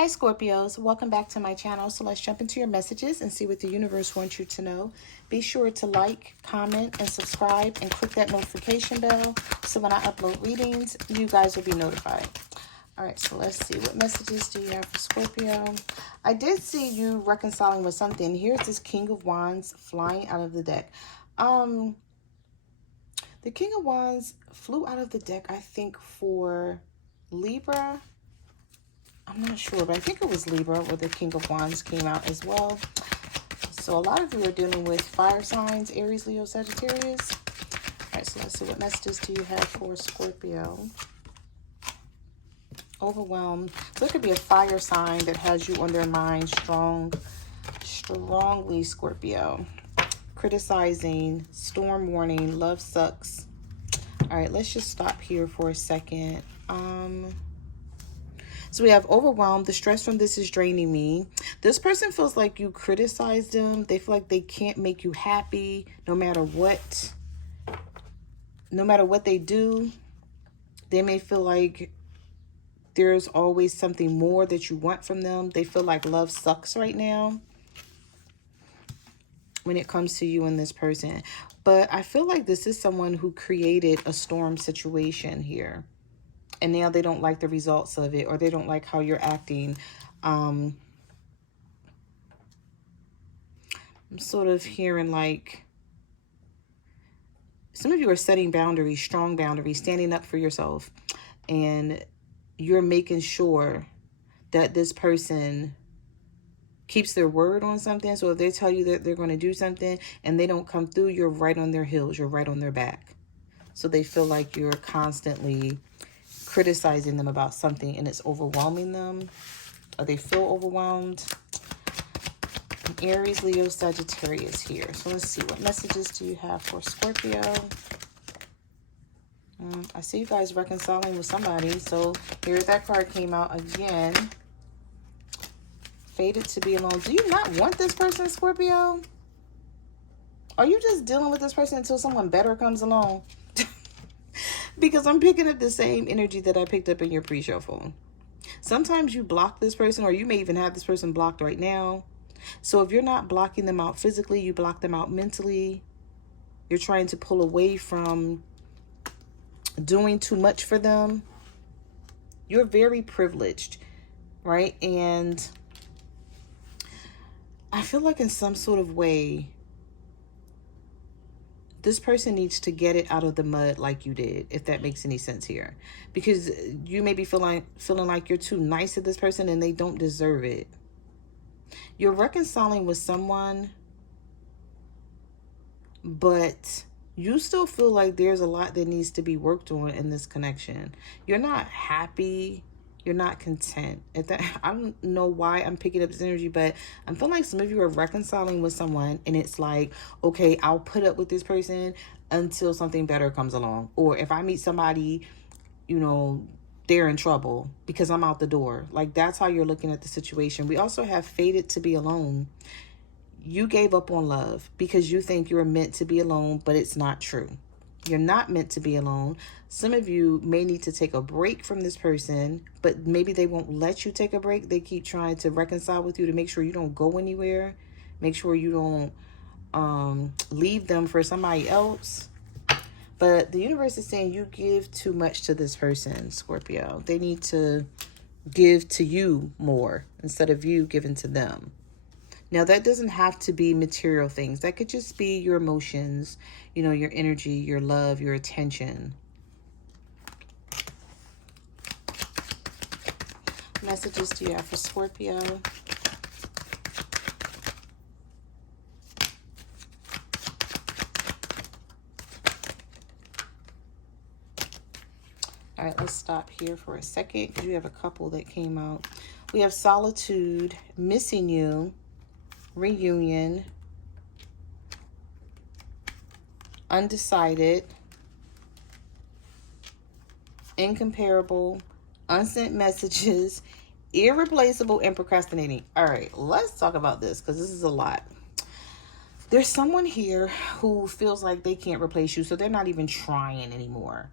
Hi Scorpios, welcome back to my channel. So let's jump into your messages and see what the universe wants you to know. Be sure to like, comment, and subscribe and click that notification bell so when I upload readings, you guys will be notified. All right, so let's see. What messages do you have for Scorpio? I did see you reconciling with something. Here's this King of Wands flying out of the deck. The King of Wands flew out of the deck, I think, for Libra. I'm not sure, but I think it was Libra where the King of Wands came out as well. So a lot of you are dealing with fire signs, Aries, Leo, Sagittarius. All right, so let's see. What messages do you have for Scorpio? Overwhelmed. So it could be a fire sign that has you on their mind strongly, Scorpio. Criticizing, storm warning, love sucks. All right, let's just stop here for a second. So we have overwhelmed. The stress from this is draining me. This person feels like you criticized them. They feel like they can't make you happy no matter what. No matter what they do, they may feel like there's always something more that you want from them. They feel like love sucks right now when it comes to you and this person. But I feel like this is someone who created a storm situation here. And now they don't like the results of it, or they don't like how you're acting. I'm sort of hearing like some of you are setting boundaries, strong boundaries, standing up for yourself. And you're making sure that this person keeps their word on something. So if they tell you that they're going to do something and they don't come through, you're right on their heels. You're right on their back. So they feel like you're constantly criticizing them about something and it's overwhelming them, or they feel overwhelmed. Aries, Leo, Sagittarius here. So let's see. What messages do you have for Scorpio? I see you guys reconciling with somebody. So here that card came out again. Fated to be alone. Do you not want this person, Scorpio? Are you just dealing with this person until someone better comes along? Because I'm picking up the same energy that I picked up in your pre-show phone. Sometimes you block this person, or you may even have this person blocked right now. So if you're not blocking them out physically, you block them out mentally. You're trying to pull away from doing too much for them. You're very privileged, right? And I feel like in some sort of way, this person needs to get it out of the mud like you did, if that makes any sense here. Because you may be feeling like you're too nice to this person and they don't deserve it. You're reconciling with someone, but you still feel like there's a lot that needs to be worked on in this connection. You're not happy. You're not content. I don't know why I'm picking up this energy, but I'm feeling like some of you are reconciling with someone and it's like, okay, I'll put up with this person until something better comes along. Or if I meet somebody, you know, they're in trouble because I'm out the door. Like, that's how you're looking at the situation. We also have fated to be alone. You gave up on love because you think you're meant to be alone, but it's not true. You're not meant to be alone. Some of you may need to take a break from this person, but maybe they won't let you take a break. They keep trying to reconcile with you to make sure you don't go anywhere. Make sure you don't leave them for somebody else. But the universe is saying you give too much to this person, Scorpio. They need to give to you more instead of you giving to them. Now, that doesn't have to be material things. That could just be your emotions, you know, your energy, your love, your attention. Messages do you have for Scorpio? All right, let's stop here for a second because you have a couple that came out. We have solitude, missing you, reunion, undecided, incomparable, unsent messages, irreplaceable, and procrastinating. All right, let's talk about this because this is a lot. There's someone here who feels like they can't replace you, so they're not even trying anymore.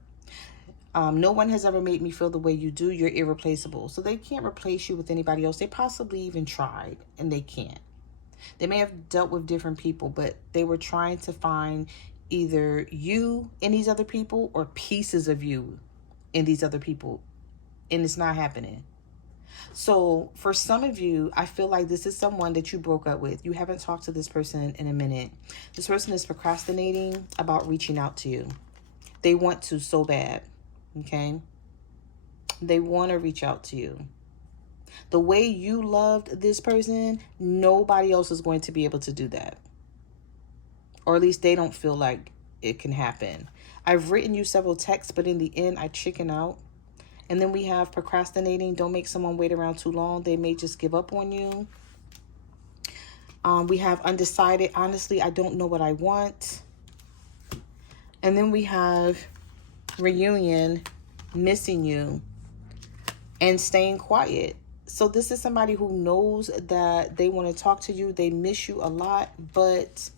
No one has ever made me feel the way you do. You're irreplaceable. So they can't replace you with anybody else. They possibly even tried, and they can't. They may have dealt with different people, but they were trying to find either you in these other people or pieces of you in these other people. And it's not happening. So for some of you, I feel like this is someone that you broke up with. You haven't talked to this person in a minute. This person is procrastinating about reaching out to you. They want to so bad. Okay? They want to reach out to you. The way you loved this person, nobody else is going to be able to do that. Or at least they don't feel like it can happen. I've written you several texts, but in the end, I chicken out. And then we have procrastinating. Don't make someone wait around too long. They may just give up on you. We have undecided. Honestly, I don't know what I want. And then we have reunion, missing you, and staying quiet. So this is somebody who knows that they want to talk to you. They miss you a lot, but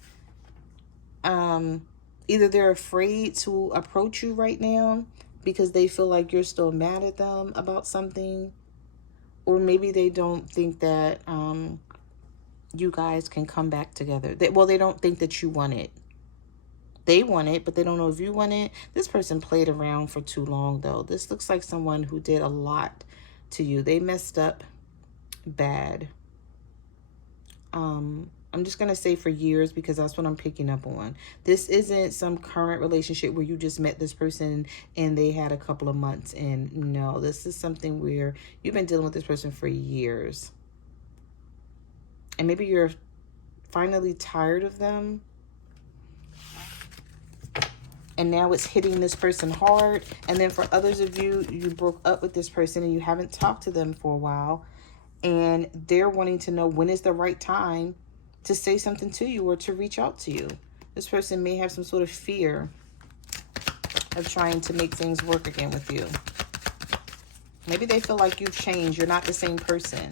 either they're afraid to approach you right now because they feel like you're still mad at them about something, or maybe they don't think that you guys can come back together. They don't think that you want it. They want it, but they don't know if you want it. This person played around for too long, though. This looks like someone who did a lot to you. They messed up bad. I'm just going to say for years, because that's what I'm picking up on. This isn't some current relationship where you just met this person and they had a couple of months. And no, this is something where you've been dealing with this person for years. And maybe you're finally tired of them. And now it's hitting this person hard. And then for others of you, you broke up with this person and you haven't talked to them for a while. And they're wanting to know when is the right time to say something to you or to reach out to you. This person may have some sort of fear of trying to make things work again with you. Maybe they feel like you've changed. You're not the same person.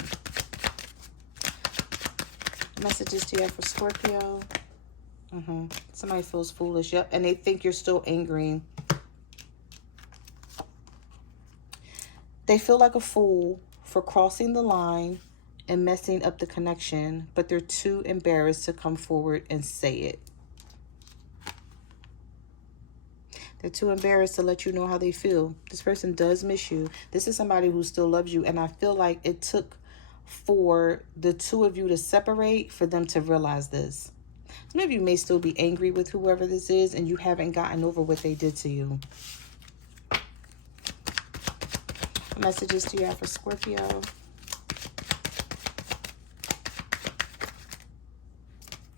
Messages do you have for Scorpio? Somebody feels foolish. Yep. And they think you're still angry. They feel like a fool for crossing the line and messing up the connection, but they're too embarrassed to come forward and say it. They're too embarrassed to let you know how they feel. This person does miss you. This is somebody who still loves you. And I feel like it took for the two of you to separate for them to realize this. Some of you may still be angry with whoever this is and you haven't gotten over what they did to you. What messages do you have for Scorpio?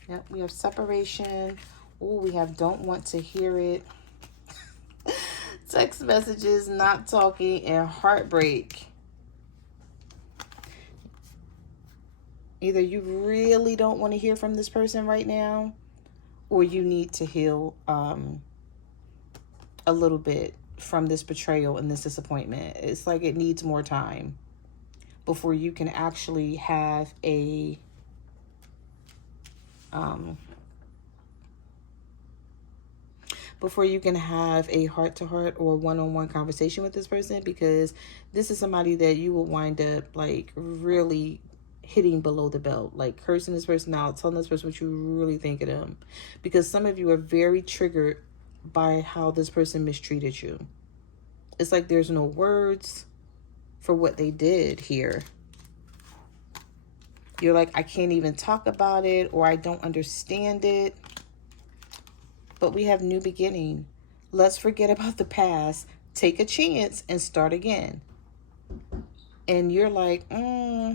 Yep, we have separation. Oh, we have don't want to hear it. Text messages, not talking, and heartbreak. Either you really don't want to hear from this person right now, or you need to heal a little bit from this betrayal and this disappointment. It's like it needs more time before you can actually have a heart-to-heart or one-on-one conversation with this person, because this is somebody that you will wind up like really hitting below the belt, like cursing this person out, telling this person what you really think of them, because some of you are very triggered by how this person mistreated you. It's like there's no words for what they did here. You're like, I can't even talk about it, or I don't understand it. But we have new beginning. Let's forget about the past. Take a chance and start again. And you're like, I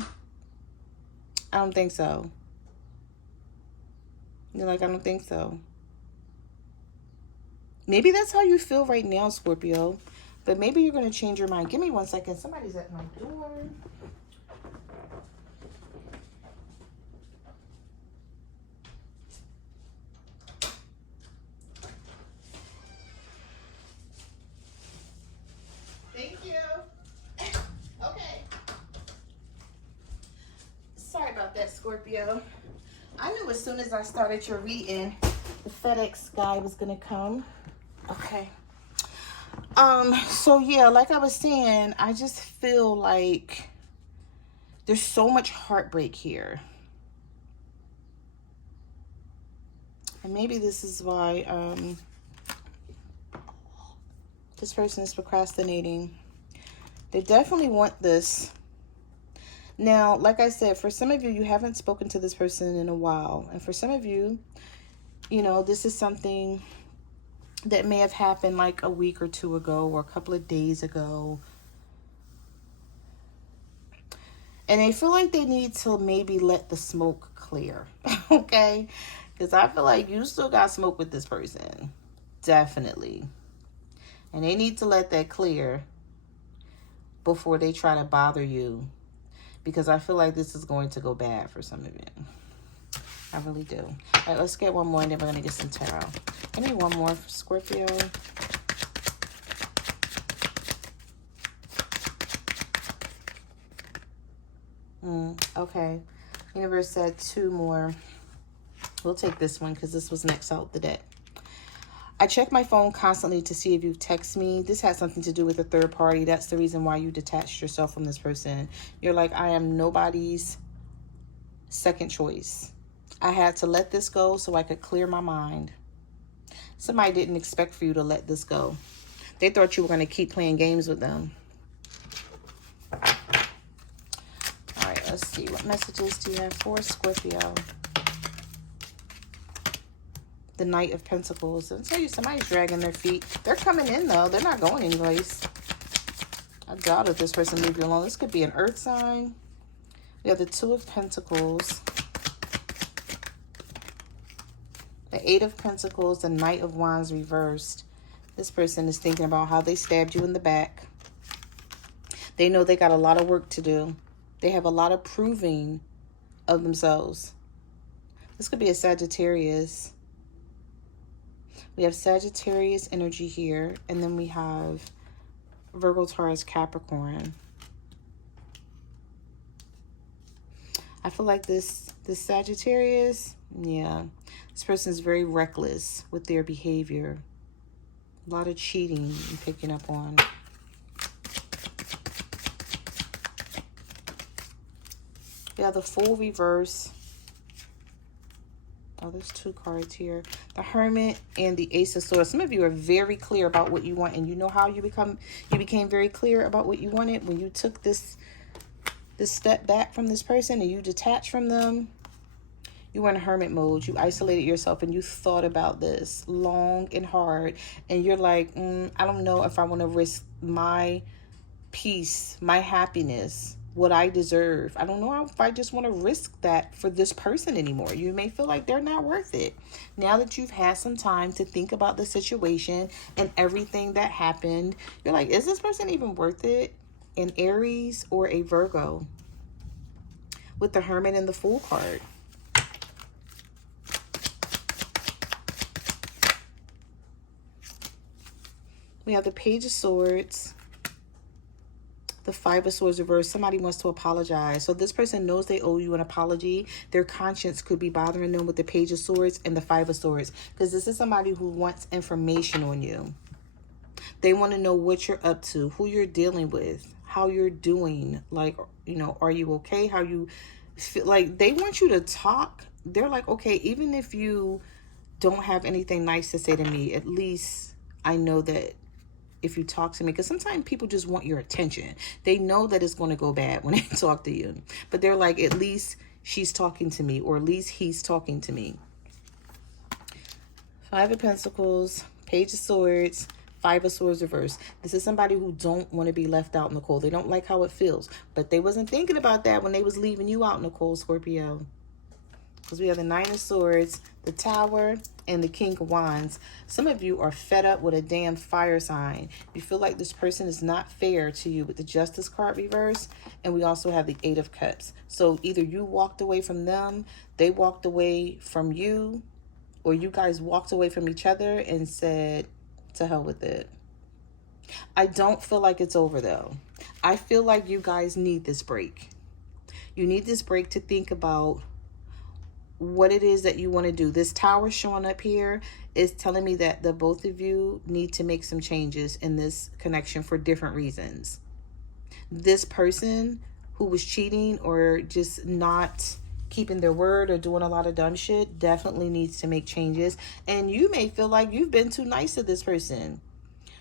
don't think so. You're like, I don't think so. Maybe that's how you feel right now, Scorpio. But maybe you're going to change your mind. Give me 1 second. Somebody's at my door. Thank you. Okay. Sorry about that, Scorpio. I knew as soon as I started your reading, the FedEx guy was going to come. Okay. So yeah, like I was saying, I just feel like there's so much heartbreak here. And maybe this is why this person is procrastinating. They definitely want this. Now, like I said, for some of you, you haven't spoken to this person in a while. And for some of you, you know, this is something that may have happened like a week or two ago or a couple of days ago. And they feel like they need to maybe let the smoke clear. Okay? Because I feel like you still got smoke with this person. Definitely. And they need to let that clear before they try to bother you. Because I feel like this is going to go bad for some of you. I really do. All right, let's get one more and then we're going to get some tarot. I need one more for Scorpio. Okay. Universe said 2 more. We'll take this one because this was next out the deck. I check my phone constantly to see if you've texted me. This has something to do with a third party. That's the reason why you detached yourself from this person. You're like, I am nobody's second choice. I had to let this go so I could clear my mind. Somebody didn't expect for you to let this go. They thought you were going to keep playing games with them. All right, let's see. What messages do you have for Scorpio? The Knight of Pentacles. I'll tell you, somebody's dragging their feet. They're coming in, though. They're not going anyways. I doubt if this person leave you alone. This could be an earth sign. We have the 2 of Pentacles. The 8 of Pentacles. The Knight of Wands reversed. This person is thinking about how they stabbed you in the back. They know they got a lot of work to do. They have a lot of proving of themselves. This could be a Sagittarius. We have Sagittarius energy here. And then we have Virgo, Taurus, Capricorn. I feel like this Sagittarius, yeah. This person is very reckless with their behavior. A lot of cheating I'm picking up on. We have the Fool reverse. Oh, there's 2 cards here. The Hermit and the Ace of Swords. Some of you are very clear about what you want, and you know how you became very clear about what you wanted when you took this step back from this person and you detached from them. You were in hermit mode. You isolated yourself and you thought about this long and hard, and you're like, I don't know if I want to risk my peace, my happiness, what I deserve. I don't know if I just want to risk that for this person anymore. You may feel like they're not worth it. Now that you've had some time to think about the situation and everything that happened, you're like, is this person even worth it? An Aries or a Virgo? With the Hermit and the Fool card. We have the Page of Swords. The 5 of Swords reversed. Somebody wants to apologize. So this person knows they owe you an apology. Their conscience could be bothering them with the Page of Swords and the 5 of Swords. Because this is somebody who wants information on you. They want to know what you're up to, who you're dealing with, how you're doing. Like, you know, are you okay? How you feel? Like, they want you to talk. They're like, okay, even if you don't have anything nice to say to me, at least I know that if you talk to me, because sometimes people just want your attention. They know that it's going to go bad when they talk to you, but they're like, at least she's talking to me, or at least he's talking to me. 5 of Pentacles, Page of Swords, 5 of Swords reversed. This is somebody who don't want to be left out in the cold. They don't like how it feels, but they wasn't thinking about that when they was leaving you out in the cold, Scorpio. Because we have the 9 of Swords, the Tower, and the King of Wands. Some of you are fed up with a damn fire sign. You feel like this person is not fair to you with the Justice card reverse. And we also have the 8 of Cups. So either you walked away from them, they walked away from you, or you guys walked away from each other and said, to hell with it. I don't feel like it's over, though. I feel like you guys need this break. You need this break to think about what it is that you want to do. This tower showing up here is telling me that the both of you need to make some changes in this connection for different reasons. This person who was cheating or just not keeping their word or doing a lot of dumb shit definitely needs to make changes. And you may feel like you've been too nice to this person.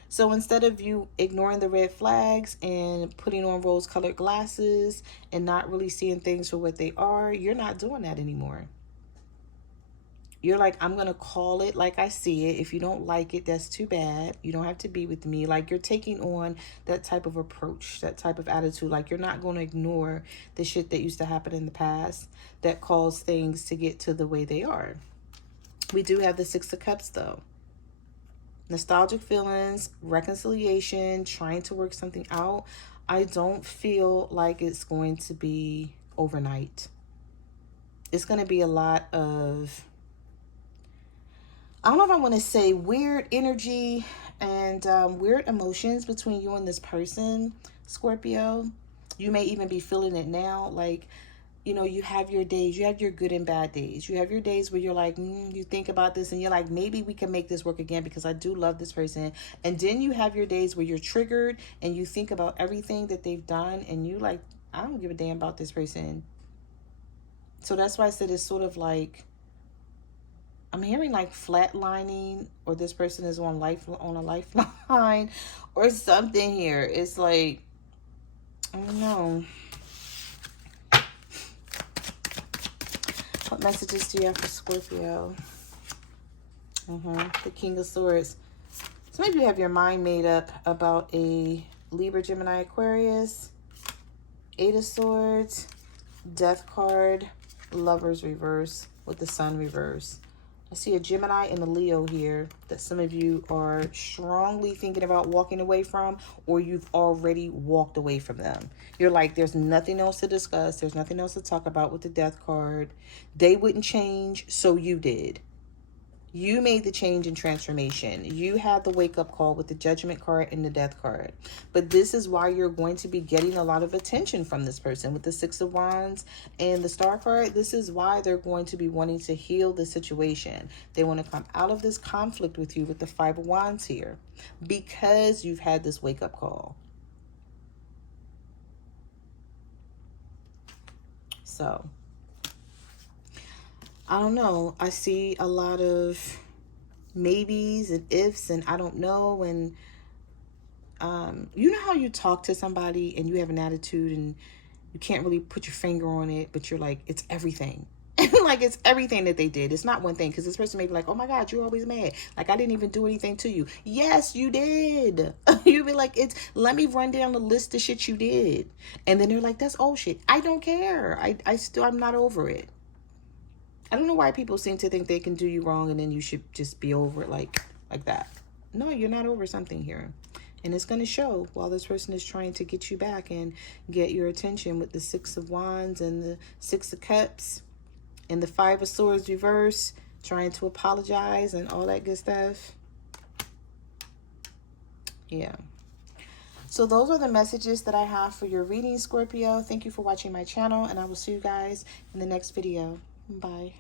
So instead of you ignoring the red flags and putting on rose-colored glasses and not really seeing things for what they are, you're not doing that anymore. You're like, I'm going to call it like I see it. If you don't like it, that's too bad. You don't have to be with me. Like, you're taking on that type of approach, that type of attitude. Like, you're not going to ignore the shit that used to happen in the past that caused things to get to the way they are. We do have the Six of Cups, though. Nostalgic feelings, reconciliation, trying to work something out. I don't feel like it's going to be overnight. It's going to be a lot of, I don't know if I want to say weird energy and weird emotions between you and this person, Scorpio. You may even be feeling it now. Like, you know, you have your days, you have your good and bad days. You have your days where you're like, you think about this and you're like, maybe we can make this work again because I do love this person. And then you have your days where you're triggered and you think about everything that they've done and you like, I don't give a damn about this person. So that's why I said it's sort of like, I'm hearing like flatlining, or this person is on a lifeline or something here. It's like, I don't know. What messages do you have for Scorpio? The King of Swords. So maybe you have your mind made up about a Libra, Gemini, Aquarius. Eight of Swords. Death card. Lovers reverse with the Sun reverse. I see a Gemini and a Leo here that some of you are strongly thinking about walking away from, or you've already walked away from them. You're like, there's nothing else to discuss. There's nothing else to talk about with the Death card. They wouldn't change, so you did. You made the change and transformation. You had the wake-up call with the Judgment card and the Death card. But this is why you're going to be getting a lot of attention from this person with the Six of Wands and the Star card. This is why they're going to be wanting to heal the situation. They want to come out of this conflict with you with the Five of Wands here because you've had this wake-up call. So I don't know. I see a lot of maybes and ifs and I don't know. And you know how you talk to somebody and you have an attitude and you can't really put your finger on it, but you're like, it's everything. Like, it's everything that they did. It's not one thing, because this person may be like, oh my God, you're always mad. Like, I didn't even do anything to you. Yes, you did. You'd be like, let me run down the list of shit you did. And then they're like, that's old shit. I don't care. I'm not over it. I don't know why people seem to think they can do you wrong and then you should just be over it like that. No, you're not over something here. And it's going to show while this person is trying to get you back and get your attention with the Six of Wands and the Six of Cups and the Five of Swords reverse, trying to apologize and all that good stuff. Yeah. So those are the messages that I have for your reading, Scorpio. Thank you for watching my channel, and I will see you guys in the next video. Bye.